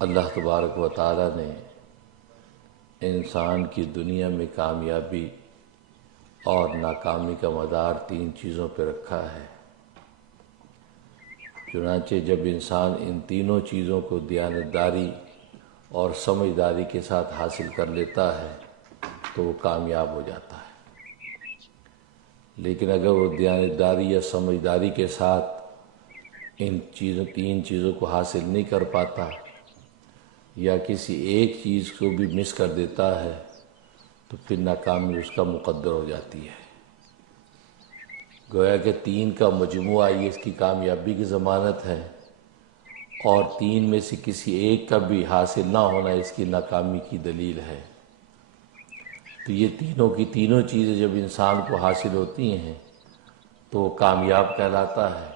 اللہ تبارک و تعالی نے انسان کی دنیا میں کامیابی اور ناکامی کا مدار 3 چیزوں پہ رکھا ہے۔ چنانچہ جب انسان ان تینوں چیزوں کو دیانتداری اور سمجھداری کے ساتھ حاصل کر لیتا ہے تو وہ کامیاب ہو جاتا ہے، لیکن اگر وہ دیانتداری یا سمجھداری کے ساتھ ان 3 چیزوں کو حاصل نہیں کر پاتا یا کسی ایک چیز کو بھی مس کر دیتا ہے تو پھر ناکامی اس کا مقدر ہو جاتی ہے۔ گویا کہ 3 کا مجموعہ یہ اس کی کامیابی کی ضمانت ہے، اور 3 میں سے کسی ایک کا بھی حاصل نہ ہونا اس کی ناکامی کی دلیل ہے۔ تو یہ تینوں چیزیں جب انسان کو حاصل ہوتی ہیں تو وہ کامیاب کہلاتا ہے۔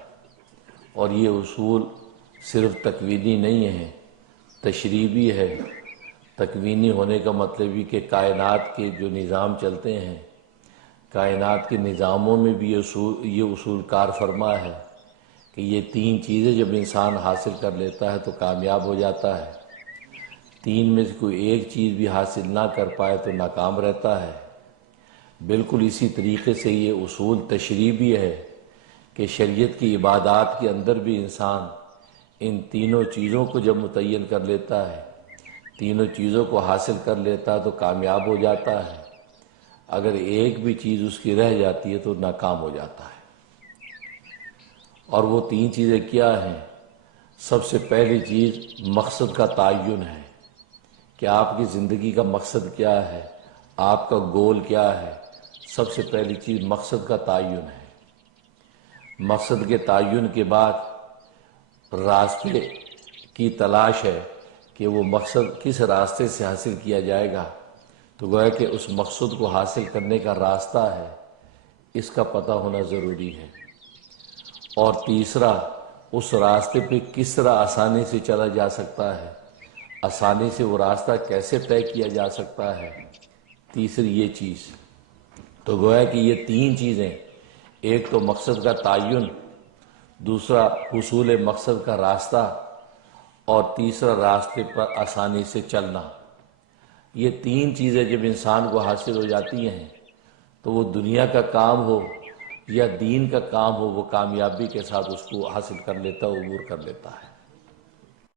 اور یہ اصول صرف تکوینی نہیں ہے، تشریحی ہے۔ تکوینی ہونے کا مطلب یہ کہ کائنات کے جو نظام چلتے ہیں، کائنات کے نظاموں میں بھی یہ اصول کار فرما ہے کہ یہ 3 چیزیں جب انسان حاصل کر لیتا ہے تو کامیاب ہو جاتا ہے، 3 میں سے کوئی ایک چیز بھی حاصل نہ کر پائے تو ناکام رہتا ہے۔ بالکل اسی طریقے سے یہ اصول تشریحی ہے کہ شریعت کی عبادات کے اندر بھی انسان ان تینوں چیزوں کو جب متعین کر لیتا ہے، تینوں چیزوں کو حاصل کر لیتا ہے تو کامیاب ہو جاتا ہے، اگر ایک بھی چیز اس کی رہ جاتی ہے تو ناکام ہو جاتا ہے۔ اور وہ 3 چیزیں کیا ہیں؟ سب سے پہلی چیز مقصد کا تعین ہے کہ آپ کی زندگی کا مقصد کیا ہے، آپ کا گول کیا ہے۔ سب سے پہلی چیز مقصد کا تعین ہے۔ مقصد کے تعین کے بعد راستے کی تلاش ہے کہ وہ مقصد کس راستے سے حاصل کیا جائے گا۔ تو گویا کہ اس مقصد کو حاصل کرنے کا راستہ ہے، اس کا پتہ ہونا ضروری ہے۔ اور تیسرا، اس راستے پہ کس طرح آسانی سے چلا جا سکتا ہے، آسانی سے وہ راستہ کیسے طے کیا جا سکتا ہے، تیسری یہ چیز۔ تو گویا کہ یہ 3 چیزیں، ایک تو مقصد کا تعین، دوسرا حصول مقصد کا راستہ، اور تیسرا راستے پر آسانی سے چلنا، یہ 3 چیزیں جب انسان کو حاصل ہو جاتی ہیں تو وہ دنیا کا کام ہو یا دین کا کام ہو، وہ کامیابی کے ساتھ اس کو حاصل کر لیتا ہے، عبور کر لیتا ہے۔